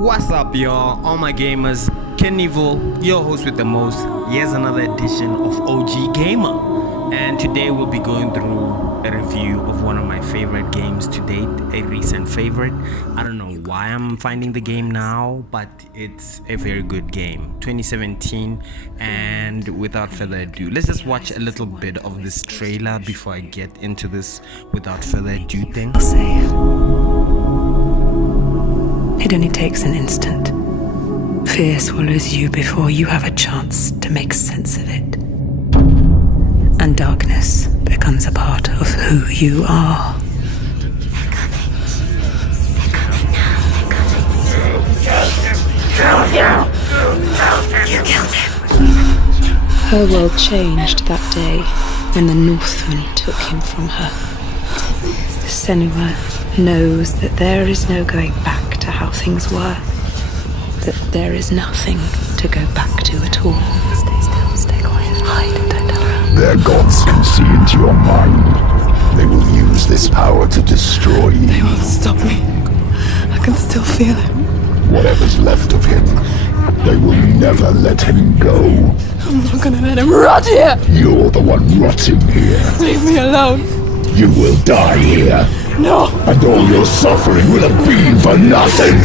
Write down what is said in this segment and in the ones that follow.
What's up, y'all? All my gamers, Ken Evil, your host with the most. Here's another edition of OG Gamer, and today we'll be going through a review of one of my favorite games to date, a recent favorite. I don't know why I'm finding the game now, but it's a very good game. 2017, and without further ado, let's just watch a little bit of this trailer before I get into this without further ado thing. Safe. It only takes an instant. Fear swallows you before you have a chance to make sense of it. And darkness becomes a part of who you are. They're coming. They're coming now. They're coming. You killed him. Her world changed that day when the Northman took him from her. Senua knows that there is no going back to how things were. That there is nothing to go back to at all. Stay still, stay quiet, hide, don't tell her. Their gods can see into your mind. They will use this power to destroy you. They won't stop me. I can still feel him. Whatever's left of him, they will never let him go. I'm not gonna let him rot here. You're the one rotting here. Leave me alone. You will die here. No. And all your suffering will have been for nothing.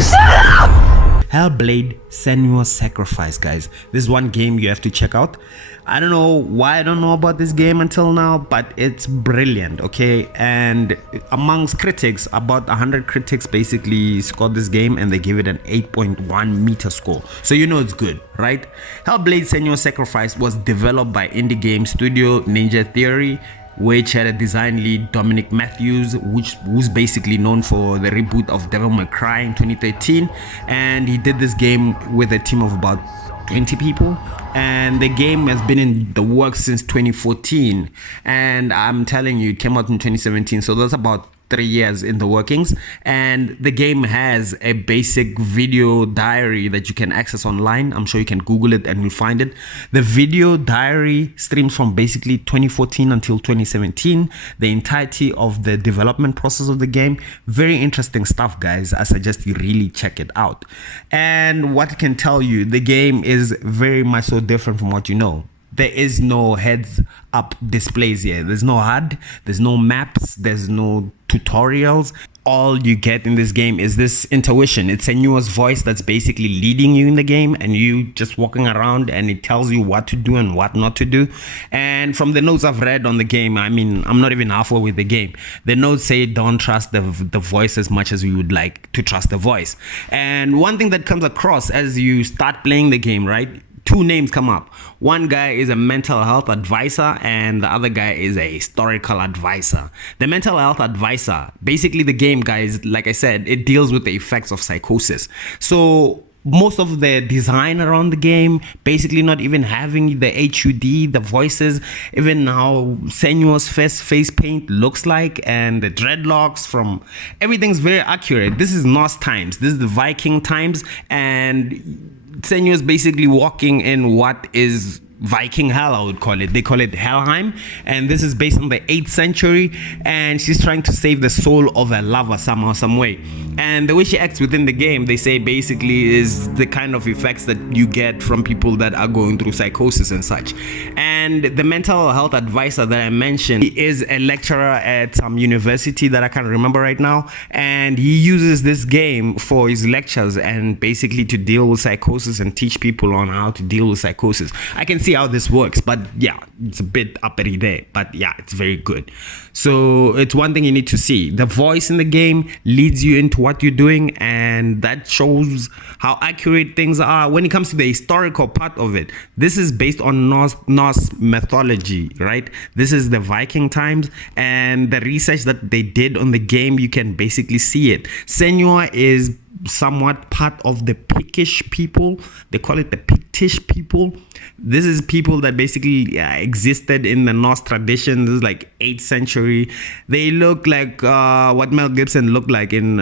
HellBlade Senua Sacrifice, guys. This is one game you have to check out. I don't know why I don't know about this game until now, but it's brilliant, okay? And amongst critics, about 100 critics basically scored this game and they give it an 8.1 meter score. So you know it's good, right? HellBlade Senua Sacrifice was developed by indie game studio Ninja Theory, which had a design lead, Dominic Matthews, who's basically known for the reboot of Devil May Cry in 2013, and he did this game with a team of about 20 people, and the game has been in the works since 2014, and I'm telling you, it came out in 2017, so that's about 3 years in the workings. And the game has a basic video diary that you can access online. I'm sure you can Google it and you'll find it. The video diary streams from basically 2014 until 2017, the entirety of the development process of the game. Very interesting stuff, guys. I suggest you really check it out. And what I can tell you, the game is very much so different from what you know. There is no heads up displays here. There's no HUD, there's no maps, there's no tutorials. All you get in this game is this intuition. It's Senua's voice that's basically leading you in the game, and you just walking around and it tells you what to do and what not to do. And from the notes I've read on the game, I mean, I'm not even halfway with the game. The notes say don't trust the voice as much as you would like to trust the voice. And one thing that comes across as you start playing the game, right? Two names come up. One guy is a mental health advisor and the other guy is a historical advisor. The mental health advisor, basically the game, guys, like I said, it deals with the effects of psychosis. So most of the design around the game, basically not even having the HUD, the voices, even how Senua's face paint looks like, and the dreadlocks from everything's very accurate. This is Norse times. This is the Viking times, and Senua's basically walking in what is Viking hell, I would call it. They call it Helheim, and this is based on the 8th century, and she's trying to save the soul of her lover somehow, some way. And the way she acts within the game, they say basically is the kind of effects that you get from people that are going through psychosis and such. And the mental health advisor that I mentioned, he is a lecturer at some university that I can't remember right now, and he uses this game for his lectures and basically to deal with psychosis and teach people on how to deal with psychosis. I can see how this works, but yeah, it's a bit uppity there, but yeah, it's very good. So it's one thing you need to see. The voice in the game leads you into what you're doing, and that shows how accurate things are. When it comes to the historical part of it, this is based on Norse mythology, right? This is the Viking times, and the research that they did on the game, you can basically see it. Senua is somewhat part of the Pictish people. They call it the Pictish people. This is people that basically existed in the Norse tradition. This is like 8th century. They look like what Mel Gibson looked like in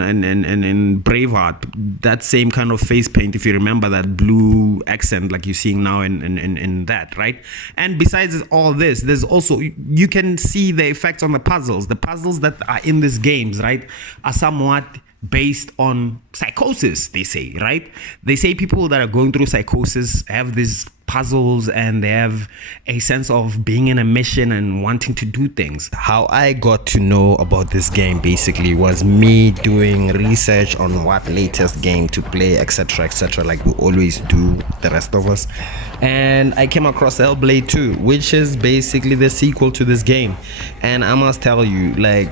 Braveheart. That same kind of face paint, if you remember that blue accent like you're seeing now in that, right? And besides all this, there's also, you can see the effects on the puzzles. The puzzles that are in these games, right, are somewhat based on psychosis, they say, right? They say people that are going through psychosis have these puzzles and they have a sense of being in a mission and wanting to do things. How I got to know about this game basically was me doing research on what latest game to play, etc, etc, like we always do, the rest of us. And I came across HellBlade 2, which is basically the sequel to this game. And I must tell you, like,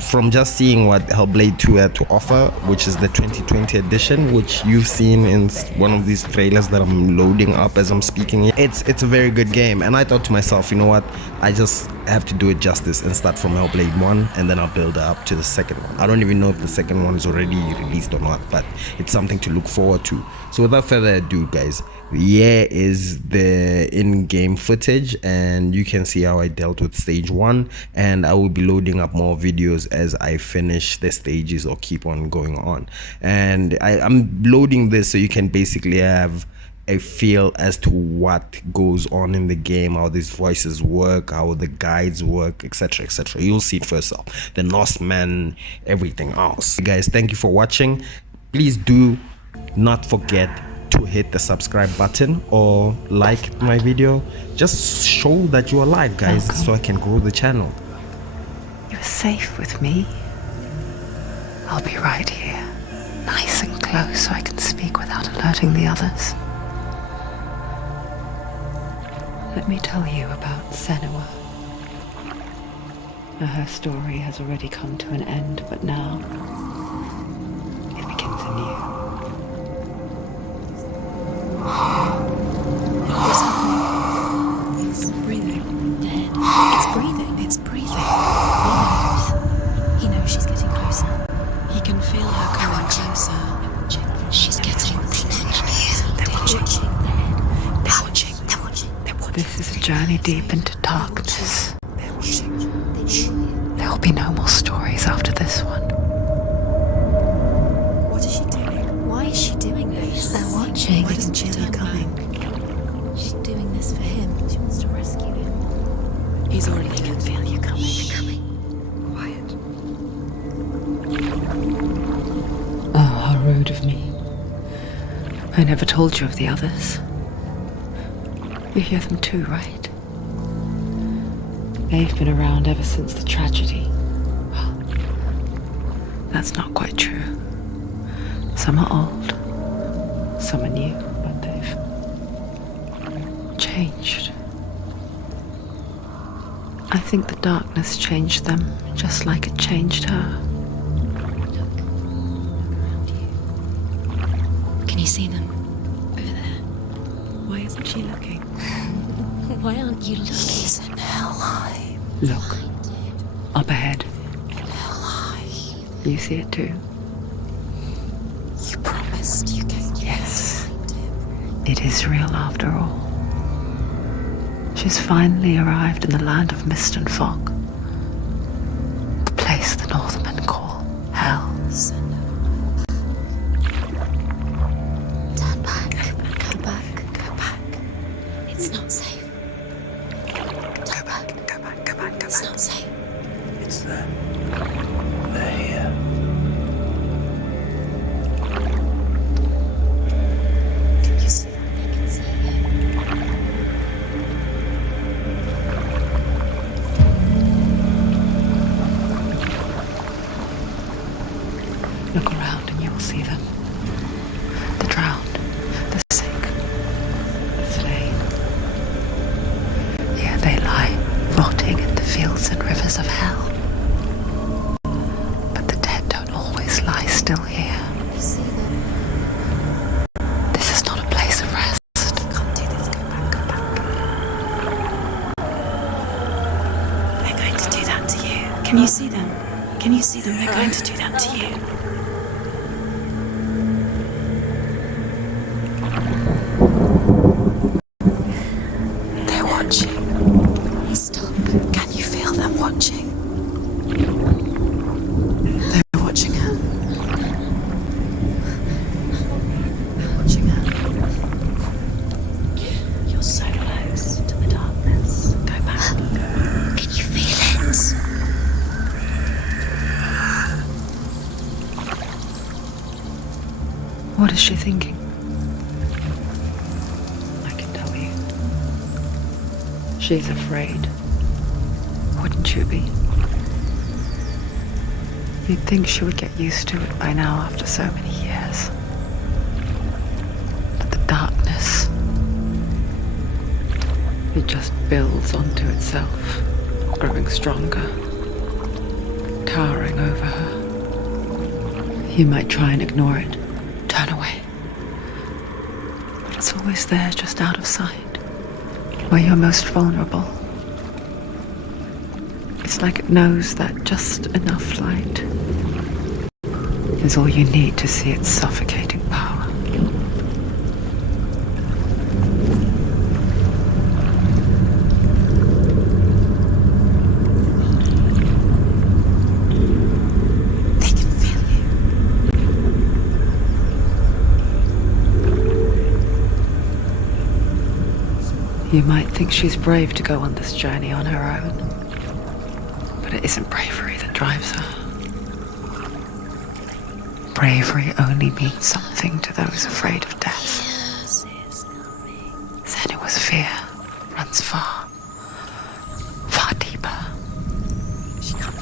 from just seeing what HellBlade 2 had to offer, which is the 2020 edition, which you've seen in one of these trailers that I'm loading up as I'm speaking, it's a very good game. And I thought to myself, you know what, I just have to do it justice and start from HellBlade 1, and then I'll build up to the second one. I don't even know if the second one is already released or not, but it's something to look forward to. So without further ado, guys, here is the in-game footage, and you can see how I dealt with stage 1, and I will be loading up more videos as I finish the stages or keep on going on. And I'm loading this so you can basically have a feel as to what goes on in the game, how these voices work, how the guides work, etc, etc. You'll see it for yourself, the Norseman, everything else. Guys, thank you for watching. Please do not forget to hit the subscribe button or like my video. Just show that you're alive, guys. Welcome. So I can grow the channel. You're safe with me. I'll be right here, nice and close so I can speak without alerting the others. Let me tell you about Senua. Now, her story has already come to an end, but now it begins anew. It's breathing. Dead. It's breathing. It's breathing. He knows she's getting closer. He can feel her coming closer. She's getting closer. They're watching. They're watching. They're watching. They're watching. This is a journey deep into darkness. They're watching. There will be no more stories after this one. What is she doing? Why is she doing this? They're watching. Why doesn't she turn coming? She's doing this for him. She wants to rescue him. He's already can feel you coming. You're coming. Quiet. Oh, how rude of me. I never told you of the others. You hear them too, right? They've been around ever since the tragedy. Well, that's not quite true. Some are old, some are new, but they've changed. I think the darkness changed them, just like it changed her. Look around you. Can you see them? Over there. Why isn't she looking? Why aren't you looking? He's in Helheim. Look, up ahead. Helheim. You see it too? You promised you came. Yes. It is real after all. She's finally arrived in the land of mist and fog. The place the Northmen call Hell. Turn back. Go back. Go back. It's not safe. Go back. Go back. Go back. It's not safe. It's them. They're here. Can you see them? I can see it. Look around and you will see them. The drowned, the sick, the slain. Here they lie, rotting in the fields and rivers of hell. But the dead don't always lie still here. You see them? This is not a place of rest. Can't do this. Go back. Go back. They're going to do that to you. Can you see them? Can you see them? They're going to do that to you. They're watching. Stop. Can you feel them watching? They're watching her. They're watching her. You're so close to the darkness. Go back. Can you feel it? What is she thinking? I can tell you. She's afraid. Wouldn't you be? You'd think she would get used to it by now after so many years. But the darkness, it just builds onto itself, growing stronger, towering over her. You might try and ignore it, turn away. But it's always there, just out of sight, where you're most vulnerable. It's like it knows that just enough light is all you need to see its suffocating power. They can feel you. You might think she's brave to go on this journey on her own. But it isn't bravery that drives her. Bravery only means something to those afraid of death. Senua's fear runs far, far deeper. She coming.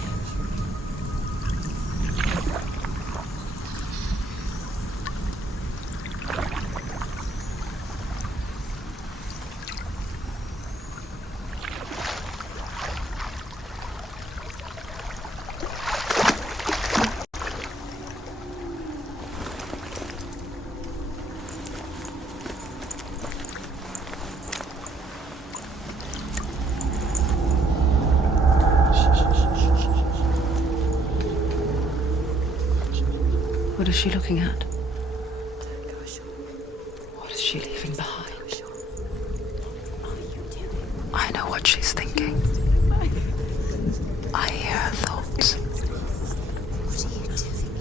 What is she looking at? What is she leaving behind? I know what she's thinking. I hear her thoughts.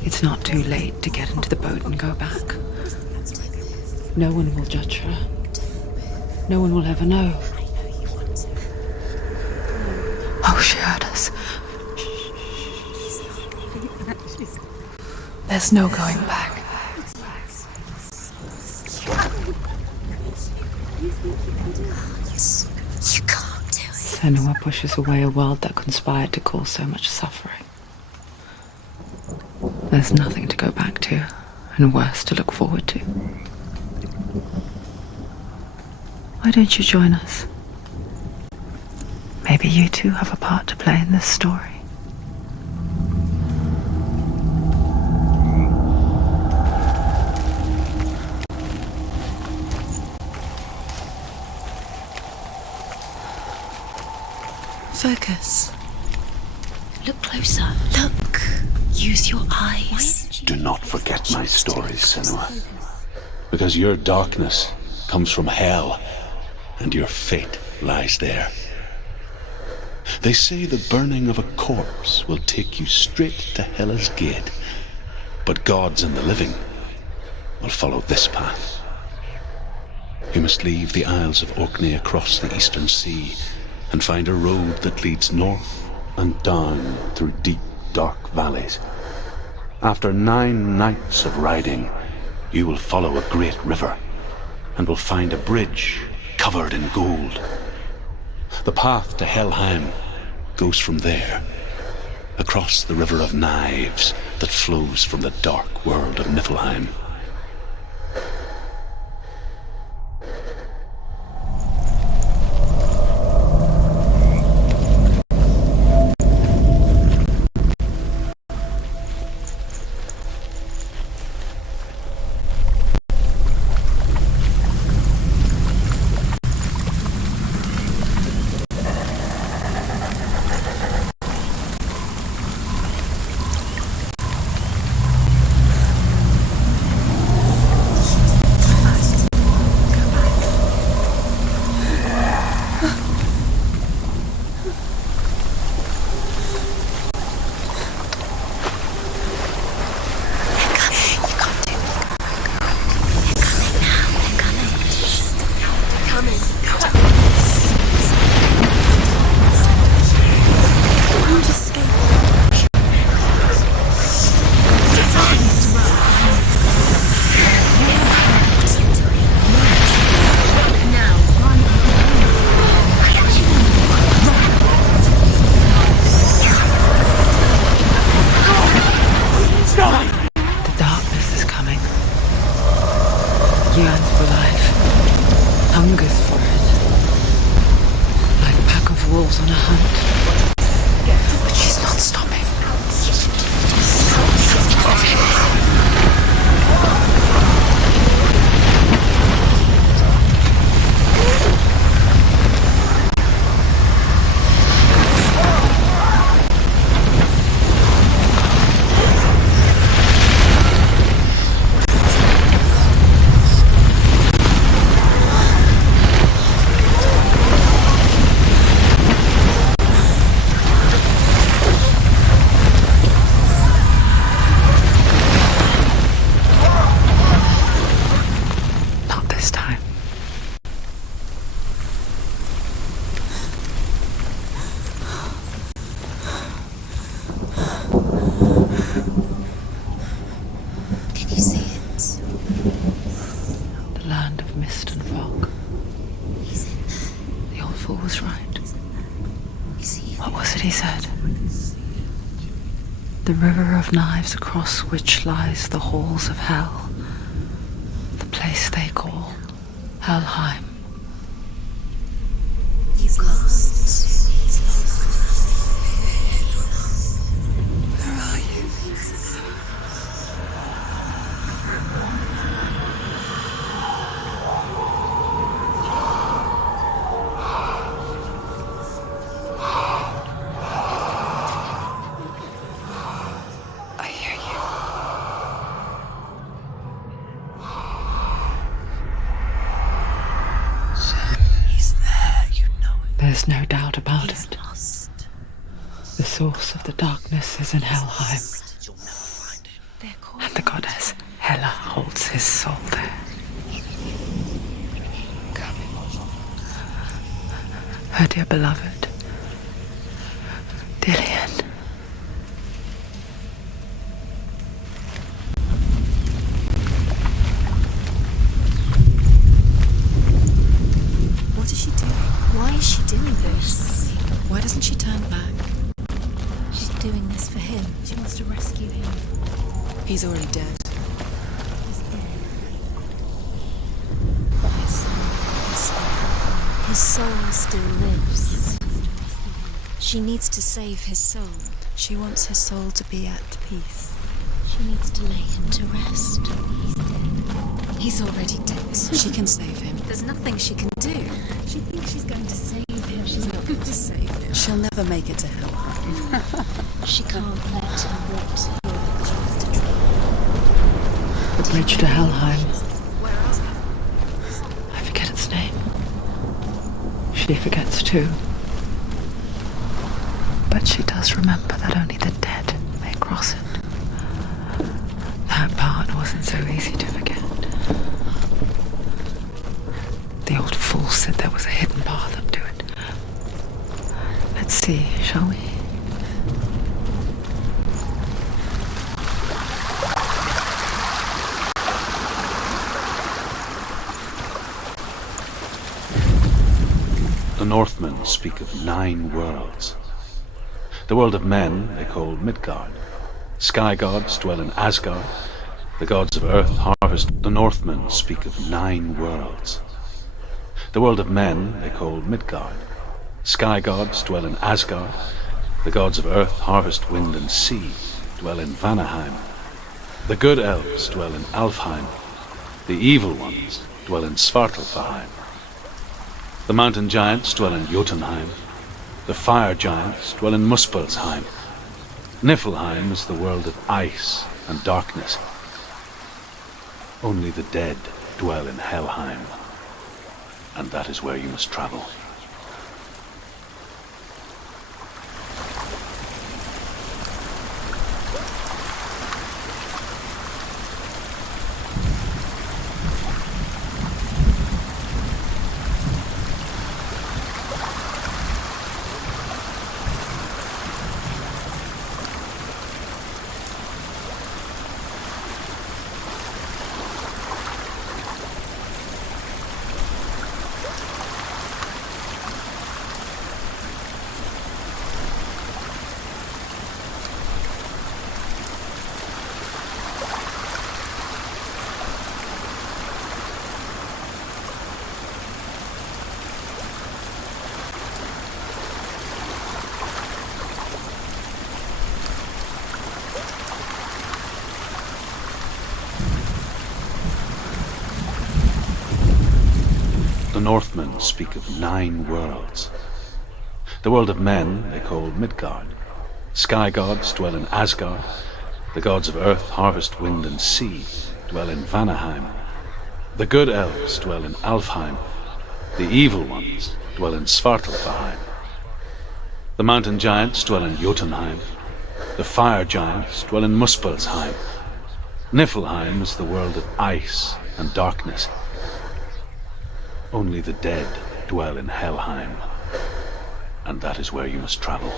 It's not too late to get into the boat and go back. No one will judge her. No one will ever know. Oh, she heard us. There's no going back. You can't do it. Senua pushes away a world that conspired to cause so much suffering. There's nothing to go back to, and worse to look forward to. Why don't you join us? Maybe you too have a part to play in this story. Focus. Look closer. Look. Use your eyes. Do not forget my stories, Senua. Because your darkness comes from hell, and your fate lies there. They say the burning of a corpse will take you straight to Hela's gate, but gods and the living will follow this path. You must leave the Isles of Orkney across the eastern sea and find a road that leads north and down through deep, dark valleys. After 9 nights of riding, you will follow a great river and will find a bridge covered in gold. The path to Helheim goes from there, across the river of knives that flows from the dark world of Niflheim. The river of knives across which lies the halls of hell. The place they call Helheim. He's lost. He's lost. Where are you? I hear you. He's there, you know it. There's no doubt about He's it. lost. The source of the darkness is in Helheim, They're called. and the goddess Hela holds his soul there. Her dear beloved, Dillian. What is she doing? Why is she doing this? Why doesn't she turn back? She's doing this for him. She wants to rescue him. He's already dead. He's dead. His soul still lives. She needs to save his soul. She wants his soul to be at peace. She needs to lay him to rest. He's dead. He's already dead. She can save him. There's nothing she can do. She thinks she's going to save him. She's not going to save him. She'll never make it to hell. She can't let him walk to here with chance to try. The bridge to Helheim. Where else? I forget its name. She forgets too. But she does remember that only the dead may cross it. That part wasn't so easy to forget. The old fool said there was a hidden path up to it. Let's see, shall we? The Northmen speak of 9 worlds. The world of men they call Midgard. Sky gods dwell in Asgard. The gods of earth harvest. The Northmen speak of 9 worlds. The world of men they call Midgard. Sky gods dwell in Asgard. The gods of earth harvest wind and sea, dwell in Vanaheim. The good elves dwell in Alfheim. The evil ones dwell in Svartalfheim. The mountain giants dwell in Jotunheim. The fire giants dwell in Muspelheim. Niflheim is the world of ice and darkness. Only the dead dwell in Helheim, and that is where you must travel. The Northmen speak of 9 worlds. The world of men they call Midgard. Sky gods dwell in Asgard. The gods of earth harvest wind and sea, dwell in Vanaheim. The good elves dwell in Alfheim. The evil ones dwell in Svartalfheim. The mountain giants dwell in Jotunheim. The fire giants dwell in Muspelheim. Niflheim is the world of ice and darkness. Only the dead dwell in Helheim, and that is where you must travel.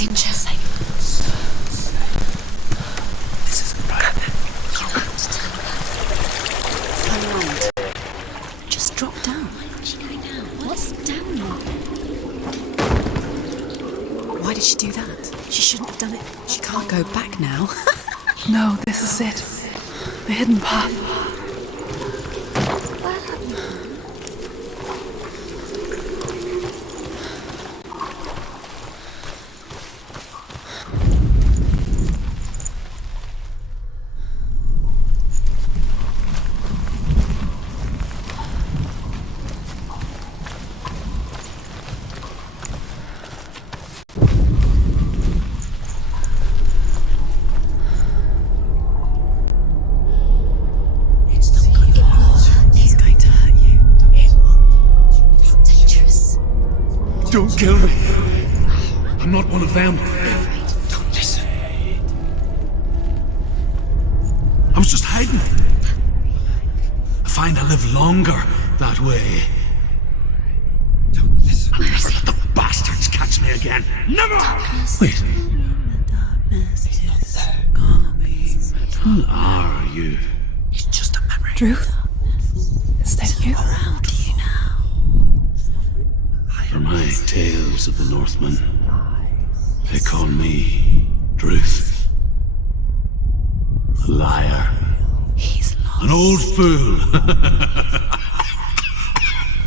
danger. This isn't right. You have to turn around. Just drop down. Where's she going now? What's down there? Why did she do that? She shouldn't have done it. She can't go back now. No, this is it. The hidden path. He's going to hurt you. It's dangerous. Don't kill me. I'm not one of them. Don't listen. I was just hiding. I find I live longer that way. Don't listen. I'll never let the bastards catch me again. Never! Wait. Who are you? It's just a memory. Truth? Is that you? Around you now. For my tales of the Northmen, they call me Druth. A liar. He's lost. An old fool.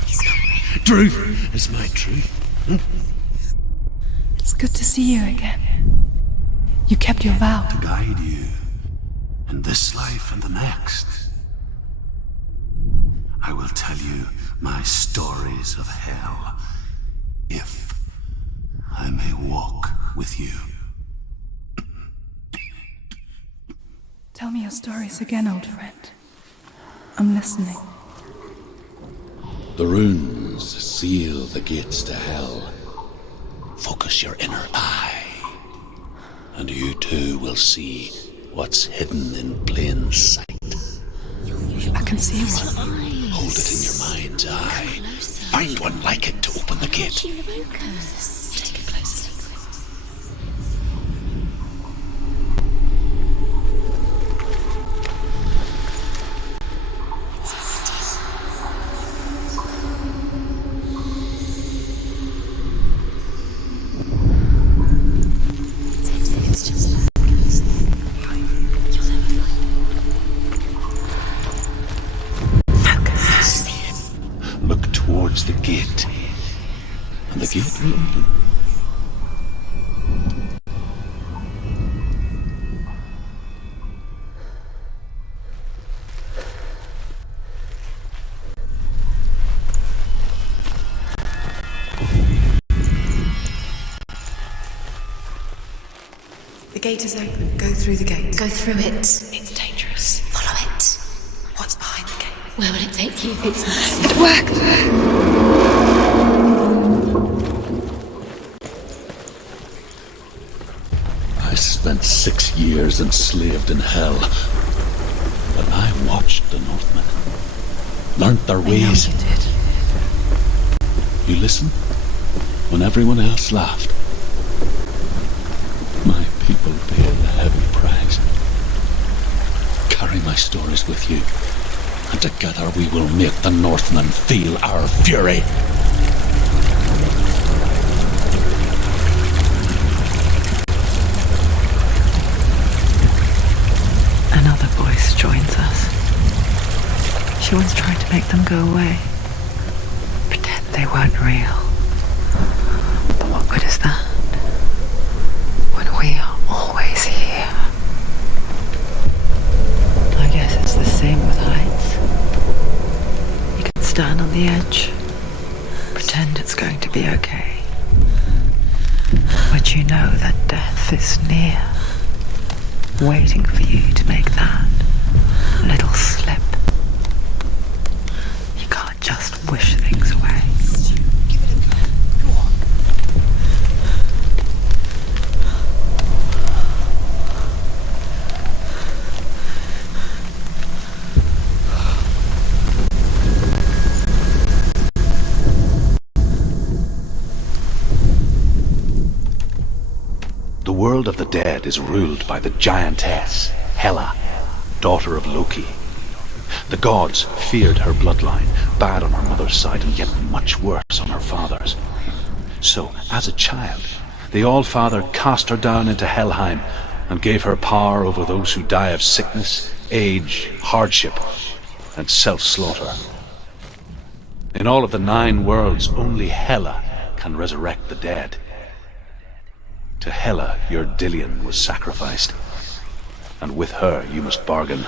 He's not real. Truth is my truth. It's good to see you again. You kept your vow. To guide you in this life and the next. I will tell you my stories of hell, if I may walk with you. Tell me your stories again, old friend. I'm listening. The runes seal the gates to hell. Focus your inner eye, and you too will see what's hidden in plain sight. I can see one. Hold it in your mind's eye. Find one like it to open the gate. Take it closer. It's just Look towards the gate, and the gate will open. The gate is open. Go through the gate. Go through it. It's dangerous. Follow it. What's behind the gate? Where will it take you? It worked! I spent 6 years enslaved in hell, but I watched the Northmen, learnt their ways. I know you did. You listened when everyone else laughed. My people paid a heavy price. Carry my stories with you, and together we will make the Northmen feel our fury. Another voice joins us. She once tried to make them go away. Pretend they weren't real. But what good is that? When we are always here. I guess it's the same with heights. You can stand on the edge, pretend it's going to be okay. But you know that death is near, waiting for you to make that little slip. You can't just wish things away. The world of the dead is ruled by the giantess, Hela, daughter of Loki. The gods feared her bloodline, bad on her mother's side and yet much worse on her father's. So, as a child, the All-Father cast her down into Helheim and gave her power over those who die of sickness, age, hardship, and self-slaughter. In all of the 9 worlds, only Hela can resurrect the dead. To Hela, your Dillion was sacrificed, and with her you must bargain.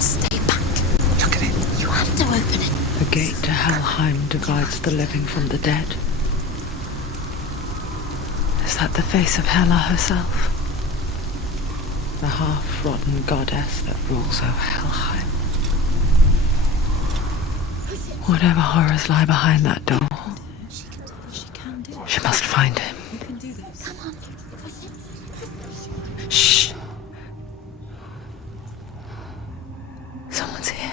Stay back. Look at it. You have to open it. The gate to Helheim divides the living from the dead. Is that the face of Hela herself? The half-rotten goddess that rules over Helheim. Whatever horrors lie behind that door, she must find him. Shh. Someone's here.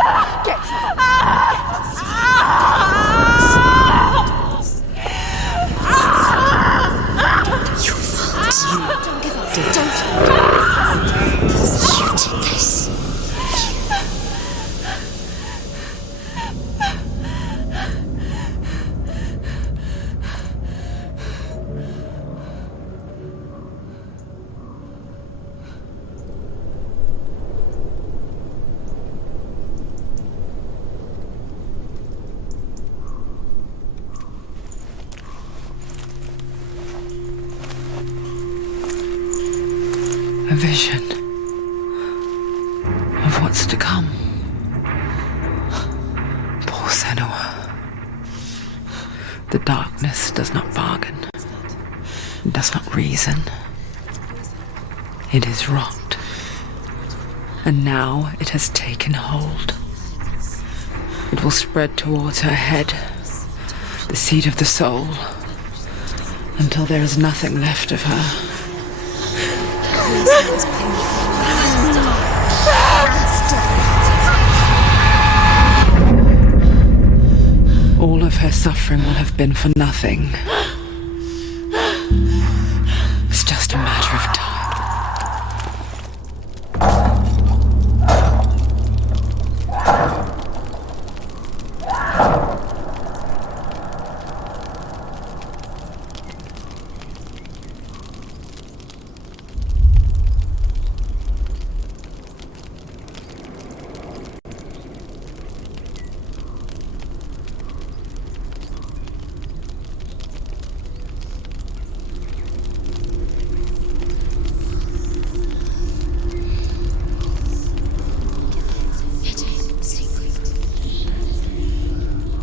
Don't give up. Don't. You did this. A vision of what's to come. Poor Senua. The darkness does not bargain, it does not reason. It is rot, and now it has taken hold. It will spread towards her head, the seat of the soul, until there is nothing left of her. All of her suffering will have been for nothing. It's just a matter of time.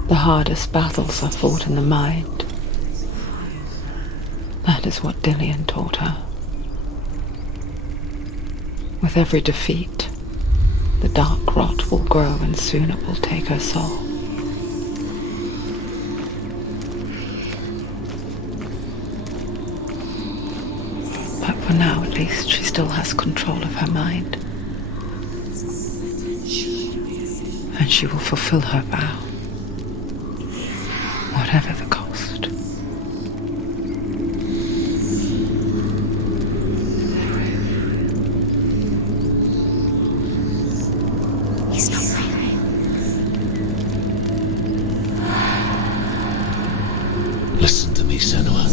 The hardest battles are fought in the mind. That is what Dillian taught her. With every defeat, the dark rot will grow and soon it will take her soul. But for now, at least, she still has control of her mind. And she will fulfill her vow. Whatever the cost. He's not right. Listen to me, Senua.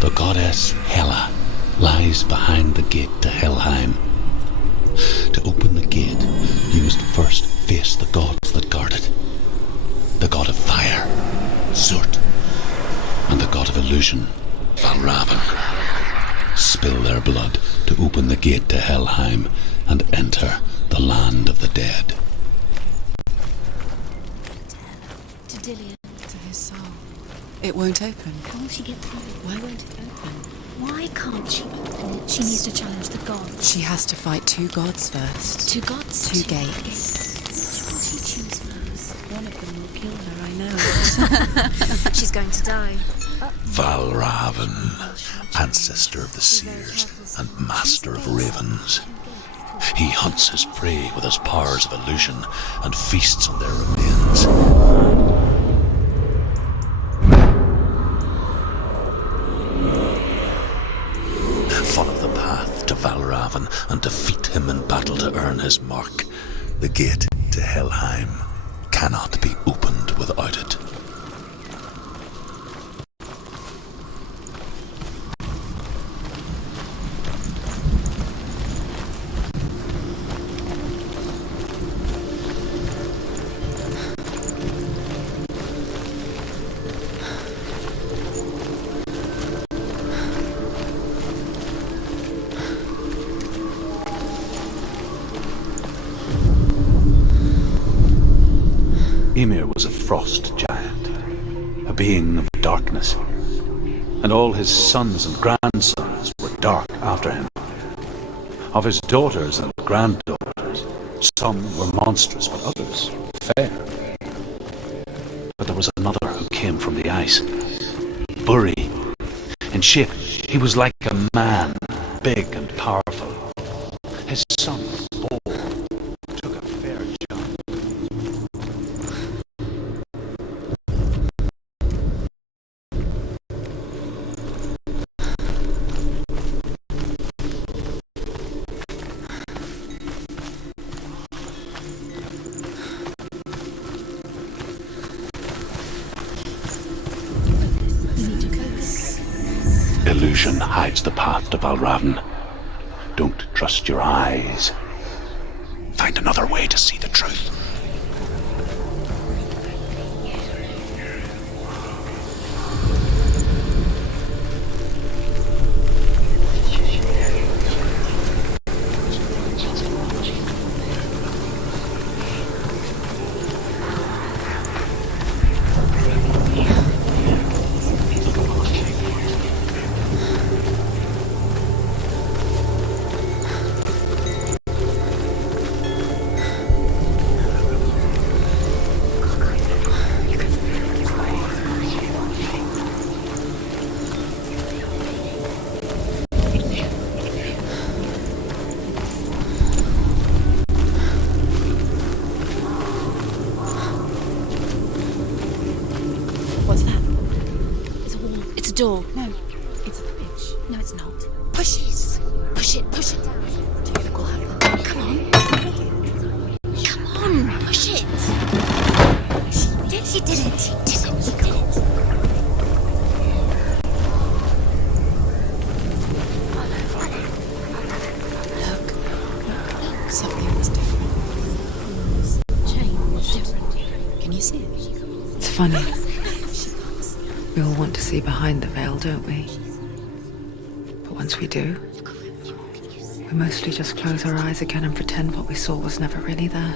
The goddess Hela lies behind the gate to Helheim. To open the gate, you must first face the gods that guard it. The god of fire, Zurt, and the god of illusion, Valravan. Spill their blood to open the gate to Helheim and enter the land of the dead. To Dillian. To his soul. It won't open. How will she get through? Why won't it open? Why can't she open it? She needs to challenge the gods. She has to fight two gods first. Two gods? Two gates. Which will she choose first? One of them will kill her, I know. She's going to die. Valravan, ancestor of the seers and master of ravens. He hunts his prey with his powers of illusion and feasts on their remains. Follow the path to Valravan and defeat him in battle to earn his mark. The gate to Helheim cannot be opened without it. Ymir was a frost giant, a being of darkness, and all his sons and grandsons were dark after him. Of his daughters and granddaughters, some were monstrous, but others fair. But there was another who came from the ice, Buri. In shape, he was like a man, big and powerful. His son, Bor, took a fair jump Illusion hides the path to Valravn. Don't trust your eyes. Find another way to see the truth. What's that? It's a wall. It's a door. No, it's a bridge. No, it's not. Push it. Push it. Push it down. Do you think we'll have them? Come on. Come on. Push it. She did it. She did it. She did it. Look, something's different. Changed. Different. Can you see it? It's funny. We all want to see behind the veil, don't we? But once we do, we mostly just close our eyes again and pretend what we saw was never really there.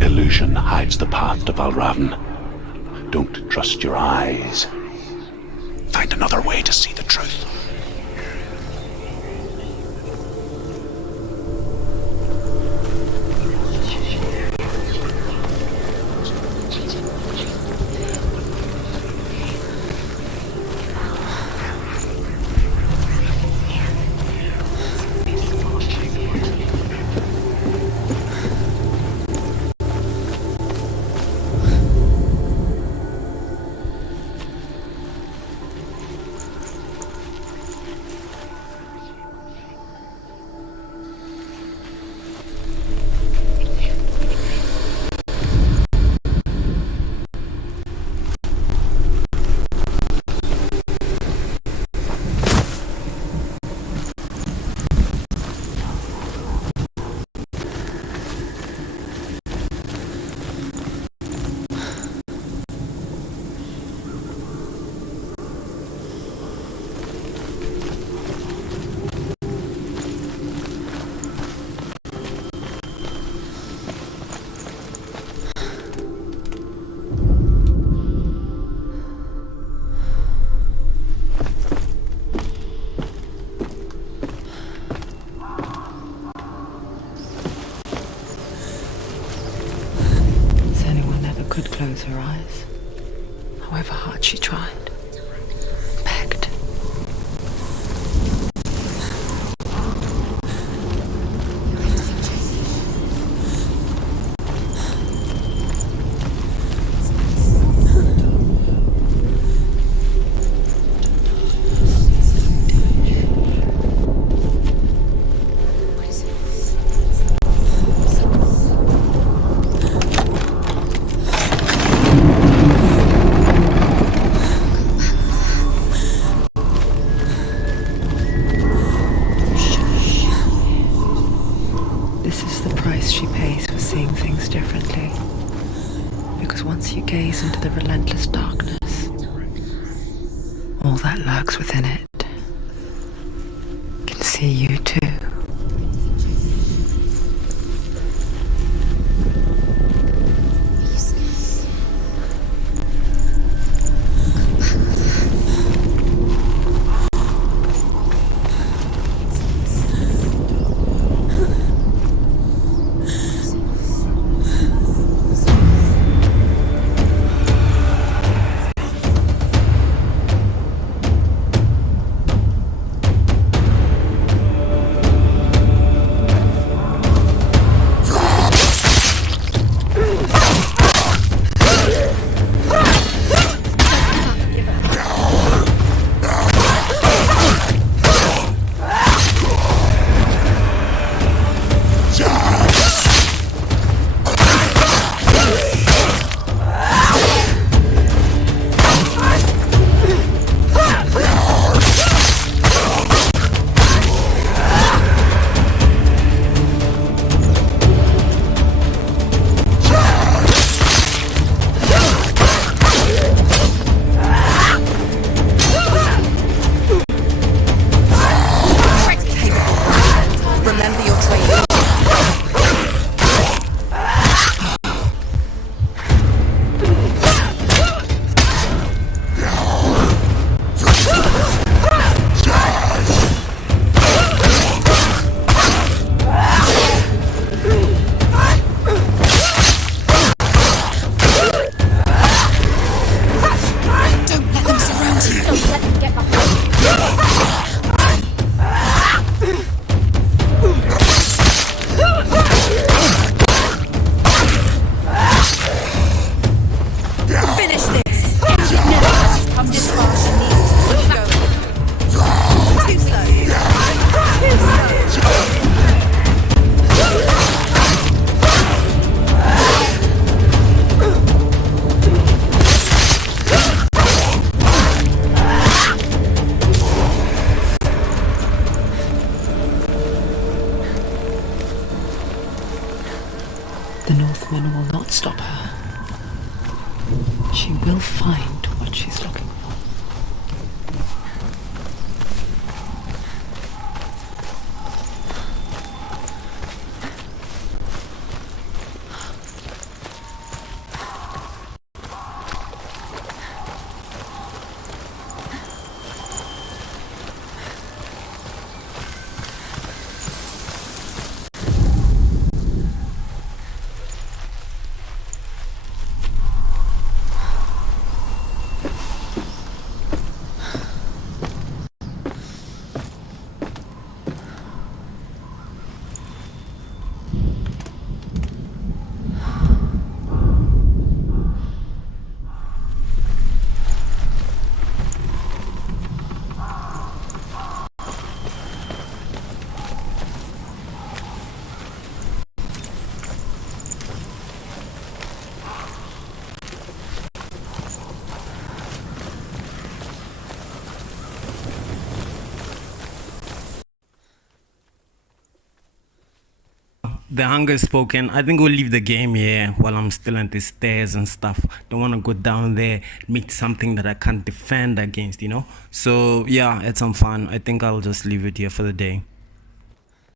Illusion hides the path to Valravn. Don't trust your eyes. Find another way to see the truth. Could close her eyes, however hard she tried, begged. This is the price she pays for seeing things differently. Because once you gaze into the relentless darkness, all that lurks within it can see you too. The Northmen will not stop her. She will find what she's looking for. The hunger is spoken. I think we'll leave the game here while I'm still at the stairs and stuff. Don't want to go down there, meet something that I can't defend against, you know? So yeah, it's some fun. I think I'll just leave it here for the day.